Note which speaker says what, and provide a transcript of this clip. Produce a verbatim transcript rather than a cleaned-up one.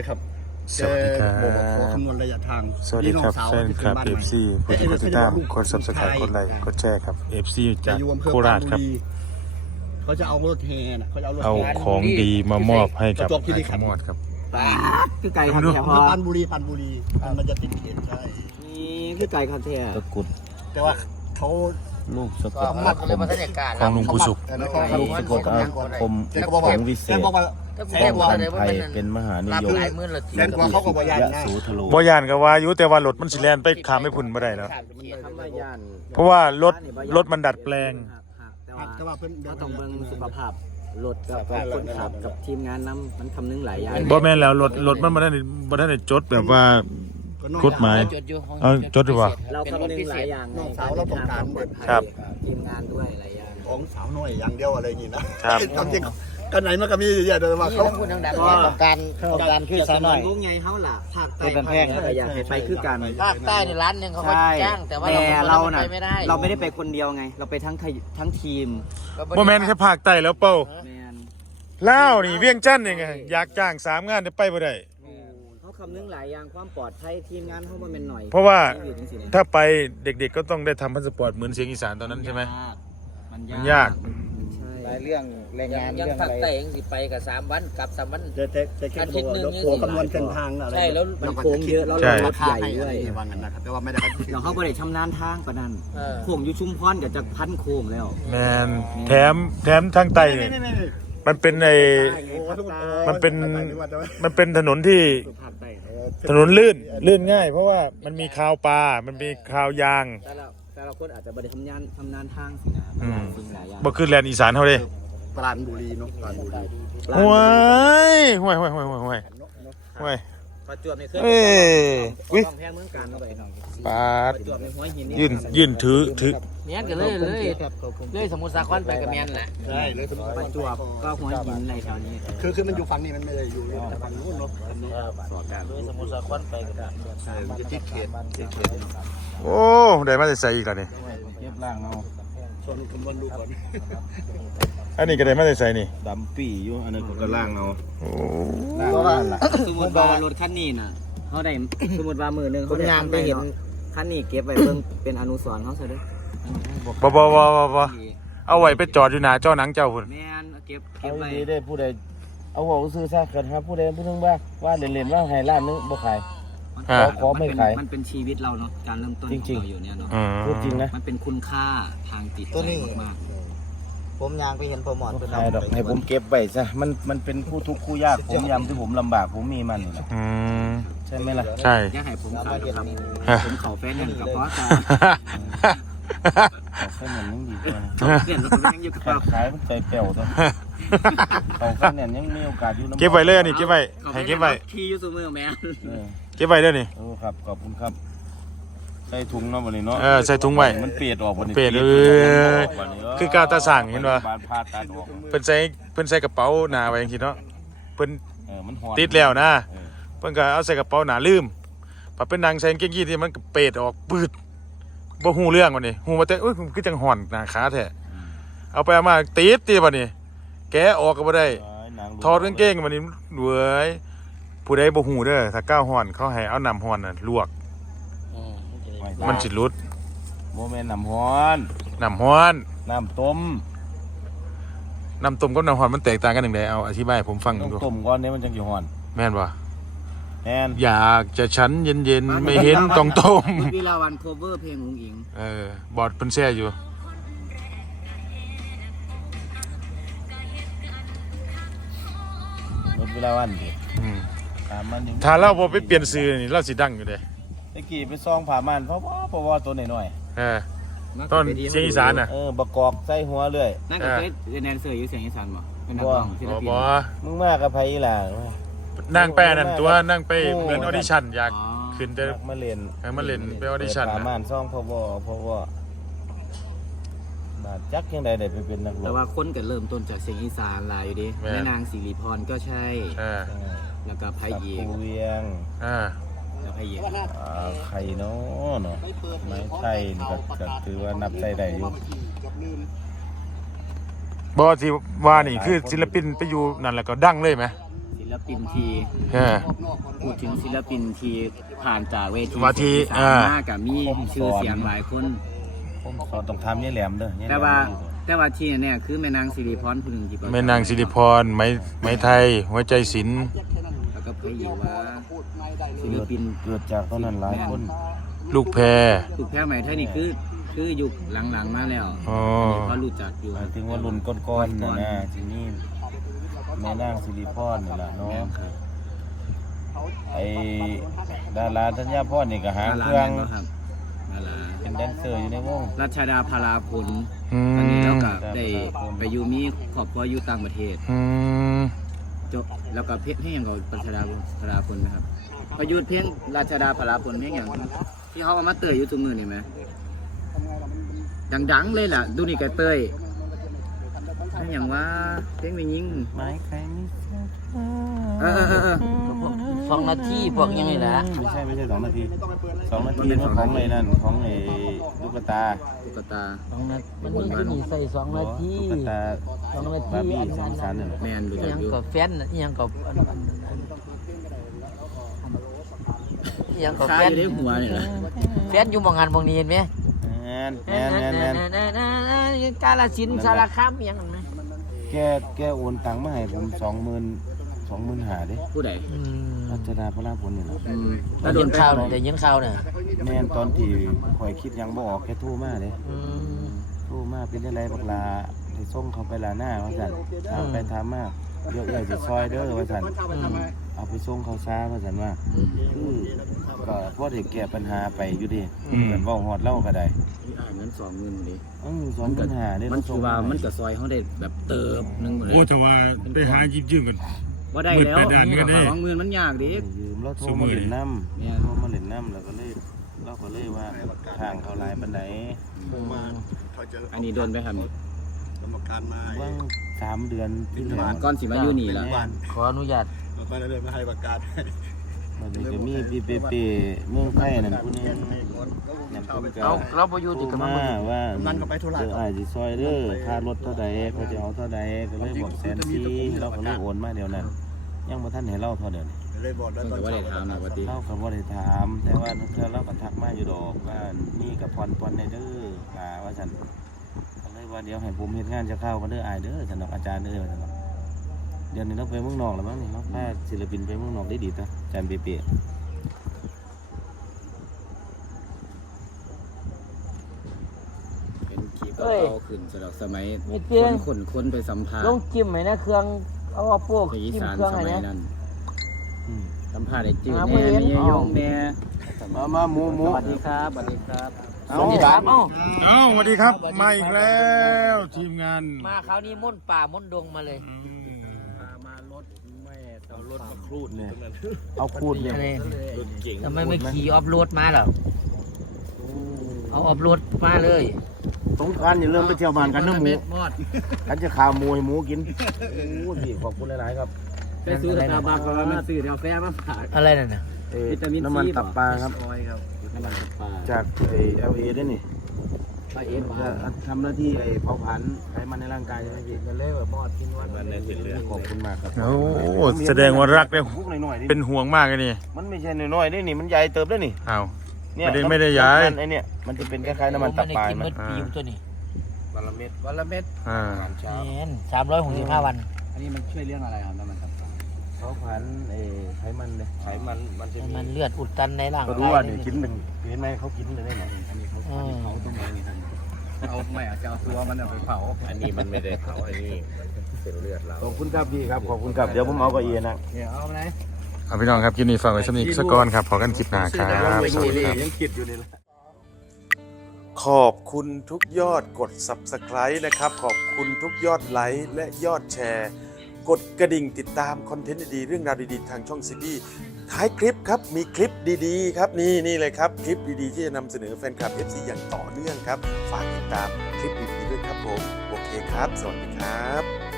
Speaker 1: ครับ
Speaker 2: สวัสดีครับ
Speaker 1: บอกว่าขอคำนวณระยะทาง
Speaker 2: สวัสดีครับ
Speaker 1: พี่น้องสาว
Speaker 2: แฟนคลับ
Speaker 1: ที่
Speaker 2: เอ
Speaker 1: ขึ้
Speaker 2: ฟ
Speaker 1: น
Speaker 2: ซี
Speaker 1: บ้าน
Speaker 2: ผู้
Speaker 1: ใหม่
Speaker 2: ที่กดติดตาม
Speaker 1: เอ้ย
Speaker 2: กด Subscribe กดไลค์กดแชร์ครับ เอฟ ซี
Speaker 1: จะ
Speaker 2: จาก
Speaker 1: อยู่อำเภอ
Speaker 2: โคราชครับ
Speaker 1: เขาจะเอารถแห่น่ะเขาจะเอารถ
Speaker 2: เอา
Speaker 1: แห่
Speaker 2: ของดีมามอบให้กับ
Speaker 1: ประจวบคีรี
Speaker 2: ไอ้
Speaker 1: ขั
Speaker 2: ข
Speaker 1: นธ์
Speaker 2: มวดครับ
Speaker 3: คือไก่คันแท้
Speaker 1: อำ
Speaker 3: พ
Speaker 1: เภ
Speaker 3: อ
Speaker 1: อปานบุรีปานบุรีมันจะติดเขตใช่
Speaker 3: นี่คือไก่คันแท้
Speaker 4: ตะกุด
Speaker 1: แต่ว่าเขา
Speaker 4: ลูกสะก
Speaker 1: ก็
Speaker 4: ด
Speaker 1: มั
Speaker 4: อา
Speaker 1: ด
Speaker 4: ค
Speaker 1: เลย
Speaker 4: ม
Speaker 1: มาเสด็จการ
Speaker 2: ของลุงปู่สุข
Speaker 4: ลูกสะกดอาคม
Speaker 1: แก
Speaker 4: อุ
Speaker 1: ก็บอก
Speaker 4: ข
Speaker 1: ว่า
Speaker 4: งวิเศ
Speaker 1: แก
Speaker 4: ษ
Speaker 1: บอกว่า
Speaker 4: ป้องกันภัยเป็นมหานิยม
Speaker 1: แกกลัวเขาก็บ่ยาน
Speaker 4: ยะ
Speaker 1: นะ
Speaker 4: โสธโล
Speaker 2: บ่ยานก็ว่าอยู่แต่ว่ารถมันสิแล่นไปข้ามไม่พุ่นบ่ได้แล้ว
Speaker 3: คำว่าย่าน
Speaker 2: เพราะว่ารถรถมันดัดแปลง
Speaker 3: แต่ว่า
Speaker 1: แต่ว่าเพิ่น
Speaker 3: ก็ต้องเบิ่งสุขภาพรถกับคนขับกับทีมงานนํมันคำนึงหลายอย่าง
Speaker 2: บ่แม่นแล้วรถรถมันบ่ได้บ่ได้จดแบบว่ากฎหมายเอาจดดีกว่า
Speaker 3: เราคำนึงหลายอย่าง
Speaker 1: น้องสาวเราต้องการ
Speaker 2: ครับ
Speaker 3: ทีมงานด้วยหลายอย่าง
Speaker 1: ของสาวน้อยอย่างเดียวอะไรอย่างนี้นะครับ ความจริงกันไหนมันก็มีเยอะแต่ว่าเขา
Speaker 3: ต้องการต้องการคือสาวน้อยวงใหญ่เฮาล่ะภาคใต้ภาคเหนือก็อยากให้ไปคือกัน
Speaker 5: ภาคใต้ในร้านหนึ่งเขาก็
Speaker 3: ใช่
Speaker 5: จ้างแต่ว่า
Speaker 3: แต่เราน่ะ
Speaker 5: ไปไม่ได้
Speaker 3: เราไม่ได้ไปคนเดียวไง เราไปทั้งขยทั้งทีม
Speaker 2: บ่แม่นแค่ภาคใต้แล้วเป้า
Speaker 3: แมน
Speaker 2: ลาวนี่เวียงจันทน์นี่ไงอยากจ้างสามงานแต่ไปบ่ได้
Speaker 3: เขาคำนึงหลายอย่างความปลอดภัยทีมงานเขามันเป็นหน่อย
Speaker 2: เพราะว่า
Speaker 3: ชีวิตจังซี้เนี่ย
Speaker 2: ถ้าไปเด็กๆก็ต้องได้ทำพาสปอร์ตเหมือนเสียงอีสานตอนนั้นใช่ไหม
Speaker 3: มัน
Speaker 2: มันยาก
Speaker 3: ใช่
Speaker 4: หลายเรื่องแรงงาน
Speaker 5: ยัง
Speaker 4: เรื่อง
Speaker 5: ภา
Speaker 4: อะ
Speaker 5: ค
Speaker 4: ไร
Speaker 5: ใต้ยังสิไปกับสามวันกลับสามวัน
Speaker 1: แต่แต่แต่แค่บอกว่าเดี๋ยวขอคำนวณเส้นทางอะไร
Speaker 5: ใช่แล้ว
Speaker 3: มันโค้งเยอะแล้ว
Speaker 2: ใช่
Speaker 3: รถ
Speaker 1: ค่า
Speaker 3: ใหญ่
Speaker 1: ให้
Speaker 3: ด้
Speaker 1: อะ
Speaker 3: ว
Speaker 1: ไร
Speaker 3: ย
Speaker 1: ว่างั้นนะครับแต่ว่าไม่ได้ไป
Speaker 3: เราเข้าไปได้ชำนาญทางปะนั้น
Speaker 5: เออ
Speaker 3: โค้งอยู่ชุมพรกับจะพันโค้งแล้ว
Speaker 2: แมนแถมแถมทางใต้เนี่ยมันเป็นในมันเป็นมันเป็นถนนที่
Speaker 3: ภาคใต้
Speaker 2: ถนนลื่นลื่นง่าย เพราะว่ามันมีคาวปลา มันมีคาวยาง
Speaker 3: แต่ละแต่ละคนอาจจะไม่ได้ทำงานทำนานทางสินะ
Speaker 2: อืม
Speaker 3: สิ่งหลายอย่าง
Speaker 2: บ่คือแลนด์อีสานเฮาเด้
Speaker 1: ปราณบุรีเนาะปราณบุรี
Speaker 2: ห่วยห่วยห่วยห่วยห่วยห่วยห่วย
Speaker 3: ประจวบในเค
Speaker 2: เอ้ยอุ๊ย
Speaker 3: ต้องแพงเมืองการเข้าไปหน่อย
Speaker 2: ปาด
Speaker 3: ประจวบในหัวหิน
Speaker 2: ยื่นยื่นถือถือ
Speaker 5: เนี่ยก็เลยเลยเลยสมุทรสาครไปกับเมียนแหละ
Speaker 1: ใช่เลยสมุทร
Speaker 3: ประจวบก็หัวหินในแถวนี้
Speaker 1: คือคือมันอยู่ฝั่งนี้มันไม่ได้อยู่ฝั่งนู้นเนาะฝั่งนู้น
Speaker 3: สอบกัน
Speaker 5: เลยสมุทรสาครไปกับ
Speaker 1: ใช่มันจะติดเขตติดเขต
Speaker 2: โอ้ได้มาแต่ใส่อีกแล้วนี่
Speaker 4: เรียบร่างเอา
Speaker 1: ชวนคำนวณดูก่อน
Speaker 2: อันนี้ก็ได้มาแต่ใส่นี่
Speaker 4: ดำปี่อยู่อันนั้นก็ล่างเอา
Speaker 2: โอ้
Speaker 4: ล่างนั่นล่ะ
Speaker 3: สมมติว่ารถคันนี้น่ะเขาได้สมมติว่ามือหนึ่ง
Speaker 5: ค
Speaker 3: เขา
Speaker 5: น
Speaker 3: ได้
Speaker 5: งาน
Speaker 3: ทำ
Speaker 5: ไป
Speaker 3: ได้
Speaker 5: เห็น
Speaker 3: เนาะคันนี้เก็บไว้เบิ่งเป็นอนุสรณ์เขาซะเด้อ
Speaker 2: บ่บ่บ่บ่บ่เอาไว้ไปจอดอยู่หน้าเจ้าหนังเจ้าพุ่น
Speaker 3: แม่นเก็บ
Speaker 4: เอา
Speaker 3: เก็บไว้
Speaker 4: ดีได้ผู้ใดเอาหัวซื้อซะเกิดหาผู้ใดผู้หนึงว่าว่าเล่นๆว่าให้ล้านนึงบ่ขาย
Speaker 2: อ่า
Speaker 4: ขอไม่
Speaker 3: นเป็น
Speaker 4: ขาย
Speaker 3: มันเป็นชีวิตเราเนาะการเริ่มต้นของ
Speaker 4: จริงๆ
Speaker 3: เราอยู่เนี่ยเนาะ
Speaker 2: อืม
Speaker 4: พูดจริงนะ
Speaker 3: มันเป็นคุณค่าทางจิตใจมาก
Speaker 5: ผมยางไปเห็นพอหมอน
Speaker 4: บ่ขายดอกให้ผมเก็บไว้ซะมันมันเป็นผู้ทุกข์ผู้ยากผมยามที่ผมลำบากผมมีมันนี่แหละ
Speaker 2: อืม
Speaker 4: ใช่ไหมล่ะ
Speaker 2: ใช่
Speaker 3: ๆอย่าให้ผมขาดครับ
Speaker 2: ฮะ
Speaker 3: ผมเขาแฟนนั่นกับเพราะแต่
Speaker 4: เอาแค่นั้นยังดีกว่านะ
Speaker 3: เพื่อนผมยังอยู่กับเรา
Speaker 4: ขายมันใจแป้วซะเอาแค่นั้นยังมีโอกาสอยู่น้ำ
Speaker 2: เก็บไว้เลยอันนี้เก็บไว้ให้เก็บไว้
Speaker 3: ขี่อยู่สูมือแม่
Speaker 4: เออ
Speaker 2: เก็บไว้เด้อนี่
Speaker 4: โอ้ครับขอบคุณครับใส่ถุงเนาะวันนี้เนาะ
Speaker 2: เออใส่ถุงไว้
Speaker 4: มันเปียดออกวันนี้
Speaker 2: เปียดเออคือกาวตาสั่งเห็นปะ
Speaker 4: บานพาตัดออก
Speaker 2: เพิ่นใส่เพิ่นใส่กระเป๋าหน้าไว้จังซี่เนาะเพิ่น
Speaker 4: เออมันหอน
Speaker 2: ติดแล้วนะ
Speaker 4: เออ
Speaker 2: เพิ่นก็เอาใส่กระเป๋าหน้าลืมพอเป็นนางใส่กางเกงยีนที่มันก็เปดออกปืดบ่ฮู้เรื่องวันนี้ฮู้ว่าแต่เอ้ยมันคือจังห่อนหน้าขาแท้เอาไปเอามาติดติบัดนี้ แกะออกก็บ่ได้
Speaker 4: เอ้ยนาง
Speaker 2: ถอดกางเกงบัดนี้เว้ยผู้ใดบ่ฮู้เด้อถ้าก้าวห่อนเขาให้เอาน้ำห่อนน่ะลวก มันสิหลุด
Speaker 4: โมเมนต์น้ำฮ้อน
Speaker 2: น้ำฮ้อน
Speaker 4: น้ำต้ม
Speaker 2: น้ำต้มกับน้ำฮ้อนมันแตกต่างกันจังไดเอาอธิบายให้ผมฟังห
Speaker 4: ต้
Speaker 2: น่
Speaker 4: อ
Speaker 2: อง ยดู
Speaker 4: ต้มก่อนเนี่ยมันจังสิฮ้อน
Speaker 2: แม่นบ่
Speaker 4: แอน
Speaker 2: อยากจะฉันเย็นๆไม่เห็นต้องต้ม
Speaker 3: วิลาวันโคเวอร์เพลงอุ้งอิง
Speaker 2: เออบอดเพิ่นแช่อยู่
Speaker 4: หมดเวลาวันดิ
Speaker 2: อืม
Speaker 4: ถามมันอยู่
Speaker 2: ถ้าเราบ่ไปเปลี่ยนซื้อนี่เราสิดังอยู่เด้
Speaker 4: ตะกี้ไปซองผ่าม่านเพราะว่าเพราะว่าตัวน้อย
Speaker 2: เออต้นเสียงอีสานน่ะ
Speaker 4: ๆเออประกอบใส่หัวเรื่อย
Speaker 3: นั่นก็เคยเป็นแดนเซอร์อยู่เสียงอีสานบ่เป็นนัก
Speaker 4: บ่
Speaker 3: ร้องศิล
Speaker 2: บ่
Speaker 3: ปิน
Speaker 2: บ่
Speaker 4: มึงมากับไผอีหล่ะ
Speaker 2: นั่งไปนั่นตัวนั่งไปเหมือนออดิชั่นอยากขึ้นแต่
Speaker 4: นักมาเล่น
Speaker 2: ให้มาเล่นไปออดิชั่น
Speaker 4: ผ่า
Speaker 2: น่ะ
Speaker 4: ม่านซองเพราะว่าเพราะว่าบาดจักยังไดได้ไปเป็นนักร้
Speaker 3: แต่
Speaker 4: อง
Speaker 3: ว่าคนก็เริ่มต้นจากเสียงอีสานหลายอยู่ดิแม่นางสิริพรก็ใช่
Speaker 2: เออ
Speaker 3: แล้วก็ไพ
Speaker 4: สับ
Speaker 3: เอก
Speaker 4: ปูเวียง
Speaker 2: อ่า
Speaker 3: แล้วไพเอก
Speaker 4: อ่าไข่เนาะเนาะไม้ไทยนี่ก็ก็ถือว่านับใส่ได้อยู่
Speaker 2: บ่ที่ว่านี่คือศิลปินไปอยู่นั่นแหละก็ดังเลยไหม
Speaker 3: ศิลลปินที่
Speaker 2: เออ
Speaker 3: พูดถึงศิลปินที่ผ่านจากเวที
Speaker 2: ว่าที่
Speaker 3: สา
Speaker 2: อ่า
Speaker 3: มารถกับมีชื่อเสียงหลายคน
Speaker 4: ผมขอต้องทำเนี่ยแหลมเด้อเนี่ย
Speaker 3: แต่ว่าแต่ว่าที่เนี่ยคือแม่นางสิริพรผู้หนึ่งที่ประกวด
Speaker 2: แม่นางสิริพรไม้ไม้ไทยหัวใจศิลป์
Speaker 3: แล้วก็เพลงว่าศิลปิน
Speaker 4: เกิดจากตอนนั้นหลายคน
Speaker 2: ลูกแพร
Speaker 3: ถูกแพ้ไหมไทยนี่คือคือยุคหลังๆมาแล้ว
Speaker 2: อ๋อ
Speaker 3: เพราะรู้จักอยู่
Speaker 4: หมายถึงว่ารุ่นก้อนๆนะนะทีนี้แม่นางสิริพรนี่ล่ะเนาะไอ้ดาราธัญญาพรนี่ก็หา
Speaker 3: ดารา
Speaker 4: เครื่อง
Speaker 3: แม่นบ่ครับดารา
Speaker 4: เป็นแดนเซอร์อยู่ในวง
Speaker 3: รัชดาพาราพล
Speaker 2: อื
Speaker 3: ตอนนี้
Speaker 2: ม
Speaker 3: แล้วก็ได้ไปอยู่มีครอบครัวอยู่ต่างประเทศ
Speaker 2: อืม
Speaker 3: จบแล้วก็เพลงเพลงอย่างกับรัชดาพาราพลนะครับประยุทธ์เพลงราชดาพาราพลเพลงอย่างที่เขาเอามาเตยอยู่ทุกมือนี่ไหมดังๆเลยล่ะดูนี่แกเตยเพลงอย่างว่าเพลงไม่ยิง
Speaker 4: ไม้ใครไม่
Speaker 3: เออเออเออเออ
Speaker 5: สองนาทีพวกยังไงล่ะ
Speaker 4: ไม่ใช่ไม่ใช่สองนาทีสองนาทีมันของไอ้นั่นของไอ้ลูกตา
Speaker 3: ตุ๊กตา
Speaker 5: สองนาทีมันมีที่นี่ใส่สองนาที
Speaker 4: ลูกตา
Speaker 5: สองนา
Speaker 4: บา
Speaker 5: ที
Speaker 4: ร์บี้
Speaker 5: อัน
Speaker 4: ส
Speaker 5: นั้
Speaker 4: ง
Speaker 5: น
Speaker 4: สารนั่นแหละ
Speaker 3: แมนรู้
Speaker 5: อิ
Speaker 3: จั
Speaker 5: ห
Speaker 3: ก
Speaker 5: ยัง
Speaker 3: อยู่
Speaker 5: กับแฟนอิหยังกับอันอันอันอิหยังกับ
Speaker 3: ข้า
Speaker 5: แฟ
Speaker 3: อน ยู่ในหัวนี่แหละ
Speaker 5: แฟนอยู่หมองงานหมองนี้เห็นไหม
Speaker 4: แมนแมนแมนแมน
Speaker 5: กาลสินธุ์สารคามอิหยังนั้นไหม
Speaker 4: แกแกโอนตังค์มาให้ผมสองหมื่นสองหมื่นหาเด้
Speaker 3: ผู้ใด
Speaker 5: อืม
Speaker 4: รัชดาพระราพลนี่แหละ
Speaker 3: อืม
Speaker 5: ได้
Speaker 3: ถ้าโด
Speaker 5: ยิ
Speaker 3: น
Speaker 5: น
Speaker 3: ไป
Speaker 5: ข่าวเนี่ยได้ยินข่าวเนี่ย
Speaker 4: แม่นตอนที่ข่อยคิดยังบ่ออกแกโทรมาเด้
Speaker 5: อืม
Speaker 4: โทรมาเป็นอะไรบักลาได้ส่งเขาไปลาหน้าว่าซั่นถามไปถามมาเยอะใหญ่สิซอยเด้อว่าซั่น
Speaker 5: อืม
Speaker 4: เอาไปส่งเขาซ่าว่าซั่นว่าคือก็พอได้แก้ปัญหาไปอยู่ดิ
Speaker 2: อืม
Speaker 4: เหมือนเว้าฮอดเล่าก็ได้
Speaker 3: ที่อ่านเงินสองเงินดิ
Speaker 4: อือสองปัญหาเด้
Speaker 3: มันคือว่ามันกับซอยเขาได้แบบเติบหนึงหมดเลย
Speaker 2: โอ้แต่ว่าไปหายิบยืมกัน
Speaker 3: ว่าได้แล้ว
Speaker 2: มืดไปด้านเงินเด้
Speaker 3: สองหมื่นมันยากดิ
Speaker 4: ยืมแล้วโทรมาเล่นน้
Speaker 3: แม่
Speaker 4: ำโทรมาเล่นน้ำแล้วก็เลยเราก็เลยว่าทางเขาหลายปานใด
Speaker 1: ผมมาเขาจะ
Speaker 3: อันนี้โดนไปครับ
Speaker 1: กรรมการมา
Speaker 4: ว่างสามเดือนที่แล้ว
Speaker 3: ก้อนสิมาอยู่นี่แล้ว
Speaker 1: วัน
Speaker 5: ขออนุญาต
Speaker 1: เราก็เลยมาให้ประกาศ
Speaker 4: มันจะมีปีเปเปเมืองไทยนั่นผู้นี้นั่นเพิ่นก็
Speaker 5: เอาเราไปอยู่
Speaker 4: โท
Speaker 5: ที่
Speaker 4: ร
Speaker 5: กับมั
Speaker 4: มาน ว่า
Speaker 1: นั่นก็ไปธุระ
Speaker 4: เอออาจสิซอยเด้อค่ารถเท่าใดเขาจะเอาเท่าใดก็เลยบอกแสนสี่เราก็เลยโอนมาเดี๋ยวนั้นยังบ่ทันให้เราเท่าเดิม
Speaker 1: เลยบอกแล้ว
Speaker 3: เพิ่น
Speaker 1: ตอน
Speaker 3: ก็ว่า
Speaker 1: เช้า
Speaker 3: ได้ถามนะว่าติ
Speaker 4: เราก็บ่ได้ถาม แต่ว่าเทื่อเราก็ทักมาอยู่ดอกว่านี่กับพรปอนได้เด้อว่าว่าซั่นก็เลยว่าเดี๋ยวให้ผมเฮ็ดงานจะเข้ามาเด้ออายเด้อสำหรับอาจารย์เด้อว่าซั่นเนาะเดี๋ยวนี้เราไปเมืองนอกแล้วมั้งนี่เนาะพาศิลปินไปเมืองนอกได้ดีต่ออาจารย์เปเป
Speaker 3: เป็นคลิปเก่าๆขึ้นสำหรับสมัย
Speaker 5: มี
Speaker 3: ค
Speaker 5: เตียง
Speaker 3: นคนคนไปสัมภาษ
Speaker 5: ล
Speaker 3: ณ์
Speaker 5: งจิ้มไหมนะเครื่องเอาว่าพวก
Speaker 3: ในอี
Speaker 5: จิ้ม
Speaker 3: สาน
Speaker 5: เครื่อง
Speaker 3: ส
Speaker 5: ไหน
Speaker 3: มัย
Speaker 5: นะ
Speaker 3: นั้น
Speaker 4: อืม
Speaker 3: สัมภาษณ์ไอ้จืด
Speaker 5: มา
Speaker 3: แน่
Speaker 5: เห็น
Speaker 3: มียงแน่
Speaker 4: มามาหมูหมู
Speaker 3: สวัสดีครับสวัสดีครับ
Speaker 5: สวัสดีครับเอ้า
Speaker 2: เอ้าสวัสดีครับมาอีกแล้วทีมงาน
Speaker 5: มาคราวนี้ม่นป่าม่นดงมาเลย
Speaker 2: อืม
Speaker 1: เอารถมาครูด
Speaker 4: เนี่ยเอาคูดเนี่ย
Speaker 5: อะไร
Speaker 1: รถเก่ง
Speaker 5: ทำไมไม่ขี่ออฟโรดมาเหรอเอาออฟโรดมาเลย
Speaker 4: สงกรานต์อย่าลืมไปเที่ยวบ้านกันเด้อหมู
Speaker 5: มอด
Speaker 4: กันจะขาหมูให้หมูกินโอ้พี่ขอบคุณหลายๆครับ
Speaker 3: ไปซื้อสตาร์บัคก็มาซื้อกาแฟมาฝาก
Speaker 5: อะไรนั่นน่ะ
Speaker 4: เอ่อ
Speaker 3: วิตามิน
Speaker 4: น้ำมัน
Speaker 3: ซี
Speaker 4: ตับปลาครับ
Speaker 3: ออยครับน้ำมันตับปลา
Speaker 4: จากไอ้ แอล เอ ด้วยนี่
Speaker 3: ปลาเอฟ
Speaker 4: จะทำหน้าที่ไอ้เผาผลาญไขมันในร่างกายใช่ไหมพี่
Speaker 3: กันเลยแบบมอดกินวัน
Speaker 1: มันในสิเรือ
Speaker 4: ขอบคุณมากครับ
Speaker 2: โอ้แสดงว่ารักเนี่ย
Speaker 4: พวกหน่อยๆนี่
Speaker 2: เป็นห่วงมากเลยนี่
Speaker 4: มันไม่ใช่น้อยๆนี่นี่มันใหญ่เติบด้วยนี่
Speaker 2: อ้าว
Speaker 4: เนี่ย
Speaker 2: ไม่ได้ไม่ได้ย้าย
Speaker 4: น้ำมันไอ้เนี่ยมันจะเป็นคล้ายๆน้ำมันตับปลา
Speaker 5: กิน
Speaker 4: ไหม
Speaker 5: เมื่อปีอยู่ตัวนี้
Speaker 3: วันละเม็ดวันละเม็ด
Speaker 2: อ่า
Speaker 5: แมนสามร้อยหกสิบห้าวัน
Speaker 3: อันนี้มันช่วยเรื่องอะไรครับน้ำมันตับปลา
Speaker 4: เผาผลาญไอ้ไขมันเลยไขมันมันจะมี
Speaker 5: มันเลือดอุดตันในร่าง
Speaker 4: ก็
Speaker 5: กาย
Speaker 4: รู้ว่าเนี่ยกินหนึ่งเห็นไหมเขากินเลยได้ไหม
Speaker 3: อันนี้เขาอันนี้เขาต้องมาอย่างนี้ท่านเอาไม่อาจจะเอาตัวมันเอาไปเผา
Speaker 1: อันนี้มันไม่ได้เผาอันนี้มันเส้นเลือดเรา
Speaker 4: ขอบคุณครับพี่ครับขอบคุณครับเดี๋ยวผมเอาเก้าอี้นะ
Speaker 3: เดี๋ยวเอาไหน
Speaker 2: เอาพี่น้องครับคลิปนี้ฝากไว้สำหรับนิกสกอนครับพอกันคลิปหน้าครับสวัสดีครับ
Speaker 4: ยังคิดอยู่นี่แหละ
Speaker 2: ขอบคุณทุกยอดกด ซับสไครบ์ นะครับ ขอบคุณทุกยอดไลค์และยอดแชร์ กดกระดิ่งติดตามคอนเทนต์ดีๆเรื่องราวดีๆทางช่องซีบีท้ายคลิปครับมีคลิปดีๆครับนี่นี่เลยครับคลิปดีๆที่จะนำเสนอแฟนคลับ เอฟ ซี อย่างต่อเนื่องครับฝากติดตามคลิปดีๆด้วยครับผมโอเคครับ สวัสดีครับ